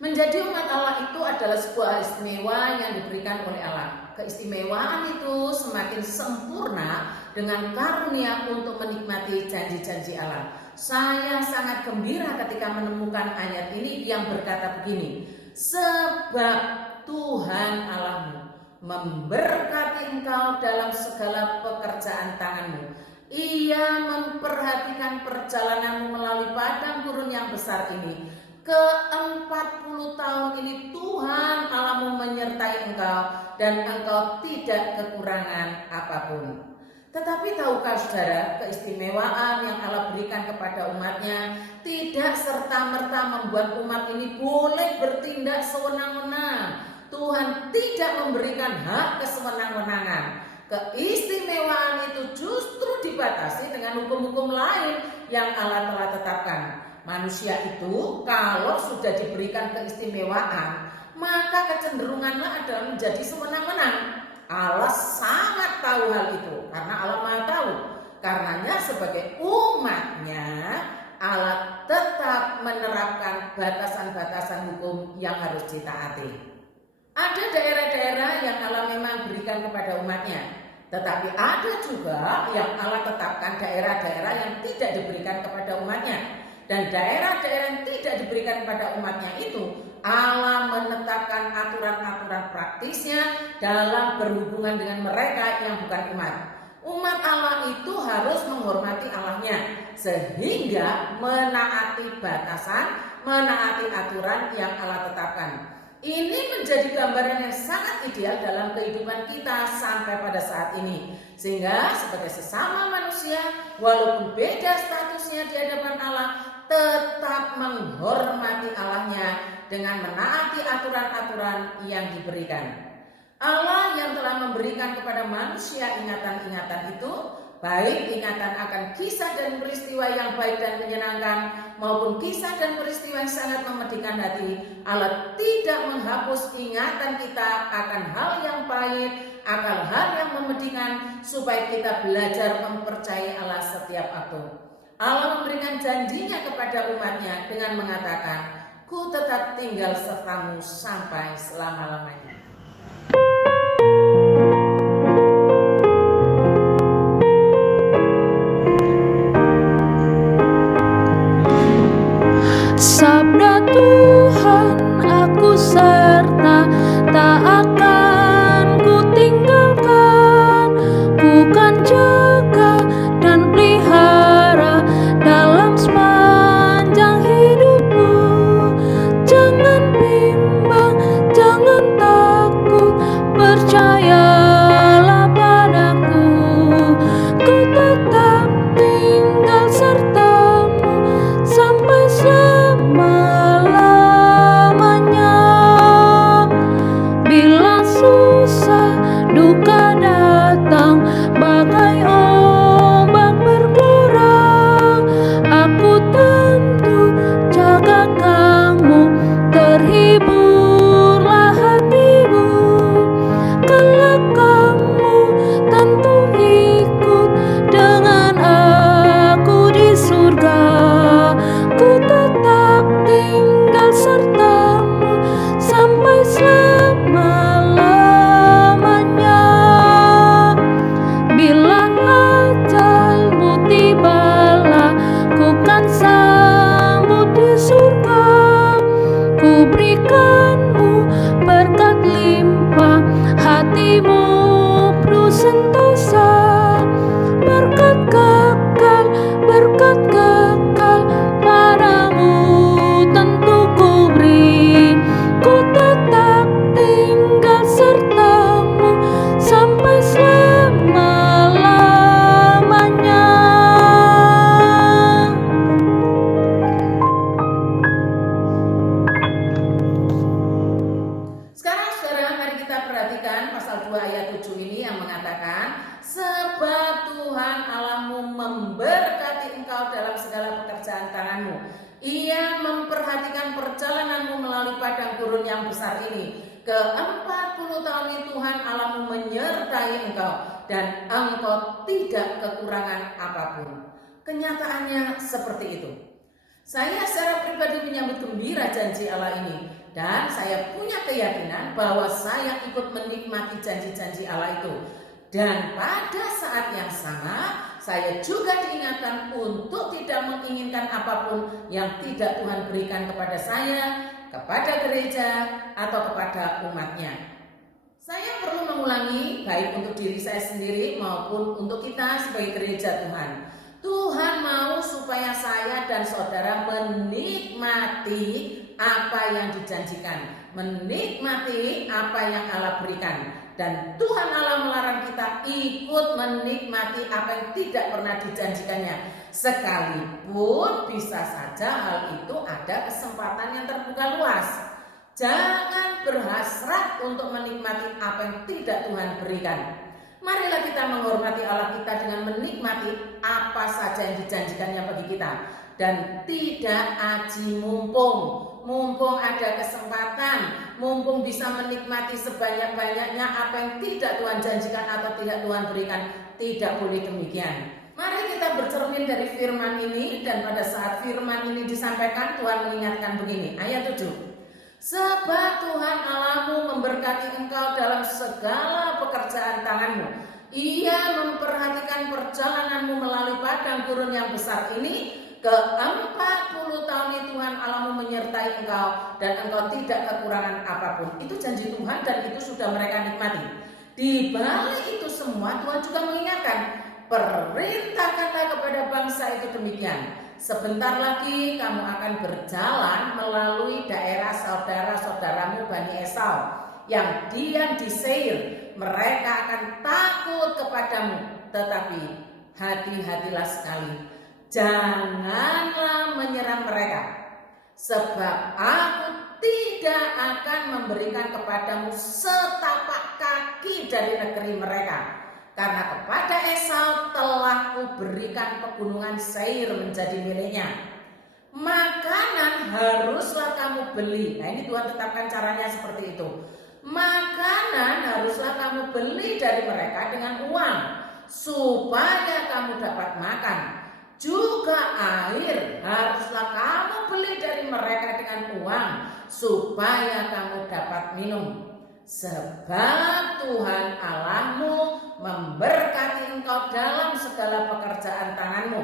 Menjadi umat Allah itu adalah sebuah istimewa yang diberikan oleh Allah. Keistimewaan itu semakin sempurna dengan karunia untuk menikmati janji-janji Allah. Saya sangat gembira ketika menemukan ayat ini yang berkata begini, sebab Tuhan Allahmu memberkati engkau dalam segala pekerjaan tanganmu. Ia memperhatikan perjalananmu melalui padang gurun yang besar ini. Ke-40 tahun ini Tuhan Allahmu menyertai engkau dan engkau tidak kekurangan apapun. Tetapi tahukah saudara, keistimewaan yang Allah berikan kepada umatnya tidak serta-merta membuat umat ini boleh bertindak sewenang-wenang. Tuhan tidak memberikan hak kesewenang-wenangan. Keistimewaan itu justru dibatasi dengan hukum-hukum lain yang Allah telah tetapkan. Manusia itu kalau sudah diberikan keistimewaan, maka kecenderungannya adalah menjadi sewenang-wenang. Allah sangat tahu hal itu karena Allah Maha tahu. Karenanya sebagai umatnya Allah tetap menerapkan batasan-batasan hukum yang harus ditaati. Ada daerah-daerah yang Allah memang berikan kepada umatnya, tetapi ada juga yang Allah tetapkan daerah-daerah yang tidak diberikan kepada umatnya. Dan daerah-daerah yang tidak diberikan kepada umatnya itu Allah menetapkan aturan-aturan praktisnya dalam berhubungan dengan mereka yang bukan umat. Umat Allah itu harus menghormati Allahnya sehingga menaati batasan, menaati aturan yang Allah tetapkan. Ini menjadi gambaran yang sangat ideal dalam kehidupan kita sampai pada saat ini. Sehingga sebagai sesama manusia, walaupun beda statusnya di hadapan Allah, tetap menghormati Allahnya dengan menaati aturan-aturan yang diberikan. Allah yang telah memberikan kepada manusia ingatan-ingatan itu, baik ingatan akan kisah dan peristiwa yang baik dan menyenangkan maupun kisah dan peristiwa yang sangat memedihkan hati. Allah tidak menghapus ingatan kita akan hal yang baik, akan hal yang memedihkan, supaya kita belajar mempercayai Allah setiap waktu. Allah memberikan janjinya kepada umatnya dengan mengatakan, ku tetap tinggal sertamu sampai selama-lamanya. Sabda Tuhan aku serta, tak akan ku tinggalkan, ku kan jaga dan pelihara dalam sepanjang hidupmu. Jangan bimbang, jangan takut, percayalah padaku, ku tetap tinggal sertamu sampai selama-lamanya. Bila susah duka datang bagai ombak bergelora, aku tentu jaga kamu, terhiburlah hatimu. Kelak kamu tentu ikut dengan aku di surga. Ku tetap tinggal sertamu sampai selama-lamanya. Bila ajalmu tibalah, ku kan sambut di surga. Ku berikanmu berkat limpah, hatimu penuh sentosa. Berkat kekal padamu tentu ku beri. Ku tetap tinggal sertamu sampai selama-lamanya. Sekarang saudara, mari kita perhatikan pasal 2 ayat 7 ini yang mengatakan, sebab Tuhan Allahmu memberkati engkau dalam segala pekerjaan tanganmu. Ia memperhatikan perjalananmu melalui padang gurun yang besar ini. Ke-40 tahun ini Tuhan Allahmu menyertai engkau dan engkau tidak kekurangan apapun. Kenyataannya seperti itu. Saya secara pribadi menyambut gembira janji Allah ini dan saya punya keyakinan bahwa saya ikut menikmati janji-janji Allah itu. Dan pada saat yang sama, saya juga diingatkan untuk tidak menginginkan apapun yang tidak Tuhan berikan kepada saya, kepada gereja, atau kepada umatnya. Saya perlu mengulangi baik untuk diri saya sendiri maupun untuk kita sebagai gereja Tuhan. Tuhan mau supaya saya dan saudara menikmati apa yang dijanjikan, menikmati apa yang Allah berikan. Dan Tuhan Allah melarang kita ikut menikmati apa yang tidak pernah dijanjikannya. Sekalipun bisa saja hal itu ada kesempatan yang terbuka luas. Jangan berhasrat untuk menikmati apa yang tidak Tuhan berikan. Marilah kita menghormati Allah kita dengan menikmati apa saja yang dijanjikannya bagi kita. Dan tidak aji mumpung ada kesempatan, mumpung bisa menikmati sebanyak-banyaknya apa yang tidak Tuhan janjikan atau tidak Tuhan berikan. Tidak boleh demikian. Mari kita bercermin dari firman ini, dan pada saat firman ini disampaikan, Tuhan mengingatkan begini, ayat 7. Sebab Tuhan Allahmu memberkati engkau dalam segala pekerjaan tanganmu. Ia memperhatikan perjalananmu melalui padang gurun yang besar ini. Ke-40 tahun ini Tuhan Allahmu menyertai engkau, dan engkau tidak kekurangan apapun. Itu janji Tuhan dan itu sudah mereka nikmati. Di balik itu semua Tuhan juga mengingatkan, perintahkanlah kepada bangsa itu demikian. Sebentar lagi kamu akan berjalan melalui daerah saudara-saudaramu Bani Esau yang diam di Seir. Mereka akan takut kepadamu, tetapi hati-hatilah sekali. Janganlah menyerang mereka, sebab aku tidak akan memberikan kepadamu setapak kaki dari negeri mereka. Karena kepada Esau telah kuberikan pegunungan Seir menjadi miliknya. Makanan haruslah kamu beli. Nah, ini Tuhan tetapkan caranya seperti itu. Makanan haruslah kamu beli dari mereka dengan uang, supaya kamu dapat makan. Juga air haruslah kamu beli dari mereka dengan uang, supaya kamu dapat minum. Sebab Tuhan Allahmu memberkati engkau dalam segala pekerjaan tanganmu.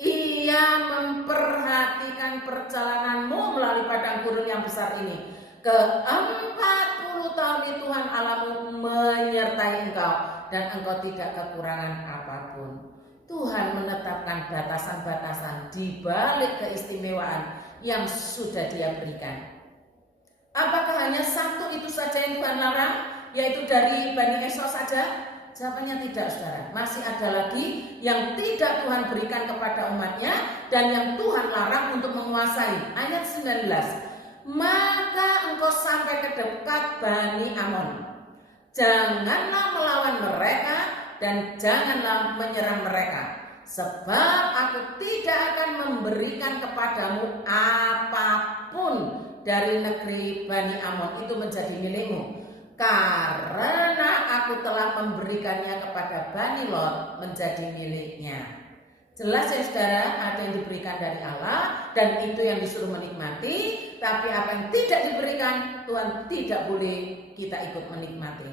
Ia memperhatikan perjalananmu melalui padang gurun yang besar ini. Ke-40 tahun ini Tuhan Allahmu menyertai engkau, dan engkau tidak kekurangan apapun. Tuhan menetapkan batasan-batasan di balik keistimewaan yang sudah Dia berikan. Apakah hanya satu itu saja yang Tuhan larang, yaitu dari Bani Esau saja? Jawabannya tidak, saudara. Masih ada lagi yang tidak Tuhan berikan kepada umatnya dan yang Tuhan larang untuk menguasai. Ayat 19. Maka engkau sampai ke dekat Bani Amon. Janganlah melawan mereka dan janganlah menyerang mereka. Sebab aku tidak akan memberikan kepadamu apapun dari negeri Bani Amon itu menjadi milikmu, karena aku telah memberikannya kepada Bani Lot menjadi miliknya. Jelas ya saudara, ada yang diberikan dari Allah dan itu yang disuruh menikmati. Tapi apa yang tidak diberikan, Tuhan tidak boleh kita ikut menikmati.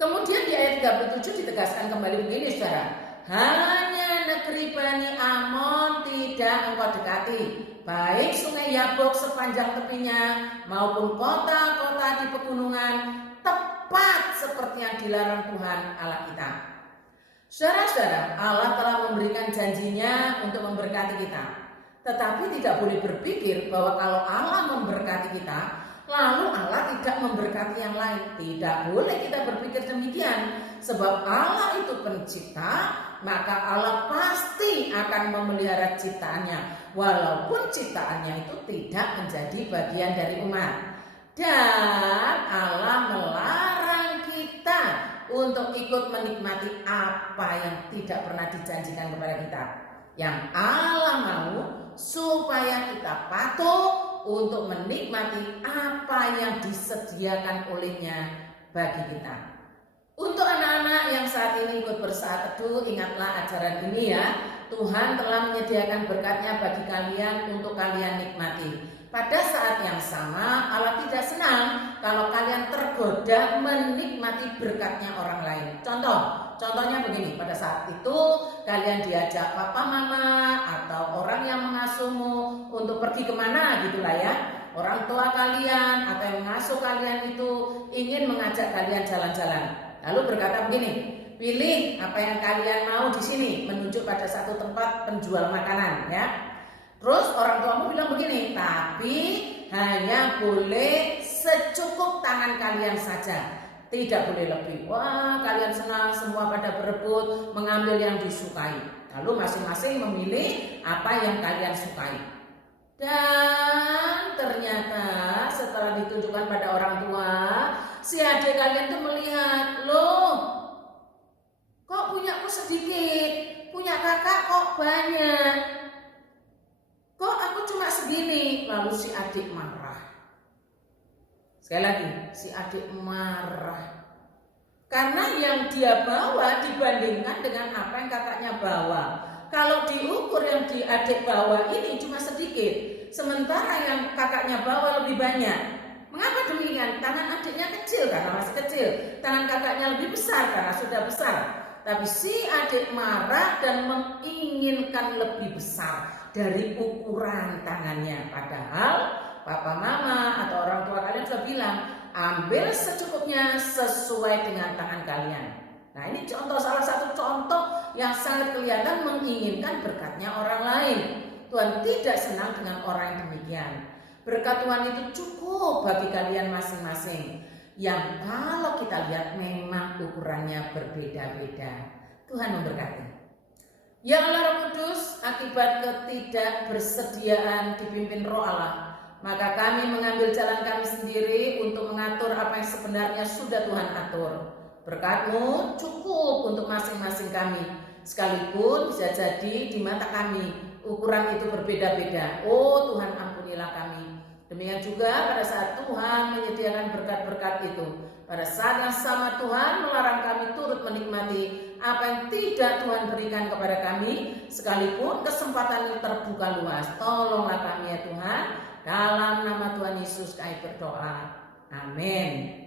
Kemudian di ayat 37 ditegaskan kembali begini saudara, hanya negeri Bani Amon tidak engkau dekati, baik sungai Yabok sepanjang tepinya maupun kota-kota di pegunungan, tepat seperti yang dilarang Tuhan Allah kita. Saudara-saudara, Allah telah memberikan janjinya untuk memberkati kita. Tetapi tidak boleh berpikir bahwa kalau Allah memberkati kita, lalu Allah tidak memberkati yang lain. Tidak boleh kita berpikir demikian. Sebab Allah itu pencipta, maka Allah pasti akan memelihara ciptaannya, walaupun ciptaannya itu tidak menjadi bagian dari umat. Dan Allah melarang kita untuk ikut menikmati apa yang tidak pernah dijanjikan kepada kita. Yang Allah mau supaya kita patuh untuk menikmati apa yang disediakan olehnya bagi kita. Untuk anak-anak yang saat ini ikut bersaat teduh, ingatlah ajaran ini ya. Tuhan telah menyediakan berkatnya bagi kalian untuk kalian nikmati. pada saat yang sama Allah tidak senang kalau kalian tergoda menikmati berkatnya orang lain. Contohnya begini, pada saat itu kalian diajak papa mama atau orang yang mengasuhmu untuk pergi kemana gitulah ya. Orang tua kalian atau yang mengasuh kalian itu ingin mengajak kalian jalan-jalan. Lalu berkata begini, pilih apa yang kalian mau di sini, menunjuk pada satu tempat penjual makanan ya. Terus orang tuamu bilang begini, tapi hanya boleh secukup tangan kalian saja, tidak boleh lebih. Wah, kalian senang, semua pada berebut mengambil yang disukai. Lalu masing-masing memilih apa yang kalian sukai. Dan ternyata setelah ditunjukkan pada orang tua, si adik kalian tuh melihat, loh, kok punyaku sedikit, punya kakak kok banyak, kok aku cuma segini. Lalu si adik marah. Sekali lagi, si adik marah karena yang dia bawa dibandingkan dengan apa yang kakaknya bawa. Kalau diukur yang di adik bawa ini cuma sedikit, sementara yang kakaknya bawa lebih banyak. Mengapa demikian? Tangan adiknya kecil karena masih kecil, tangan kakaknya lebih besar karena sudah besar. Tapi si adik marah dan menginginkan lebih besar dari ukuran tangannya. Padahal papa mama atau orang tua kalian sudah bilang, ambil secukupnya sesuai dengan tangan kalian. Nah, ini salah satu contoh yang sangat kelihatan menginginkan berkatnya orang lain. Tuhan tidak senang dengan orang yang demikian. Berkat Tuhan itu cukup bagi kalian masing-masing. Yang kalau kita lihat memang ukurannya berbeda-beda. Tuhan memberkati. Ya Allah Roh Kudus, akibat ketidakbersediaan dipimpin Roh Allah, maka kami mengambil jalan kami sendiri untuk mengatur apa yang sebenarnya sudah Tuhan atur. Berkat-Mu cukup untuk masing-masing kami, sekalipun bisa jadi di mata kami ukuran itu berbeda-beda. Oh Tuhan, ampunilah kami. Demikian juga pada saat Tuhan menyediakan berkat-berkat itu, pada saat yang sama Tuhan melarang kami turut menikmati apa yang tidak Tuhan berikan kepada kami, sekalipun kesempatan itu terbuka luas. Tolonglah kami ya Tuhan, dalam nama Tuhan Yesus kami berdoa. Amin.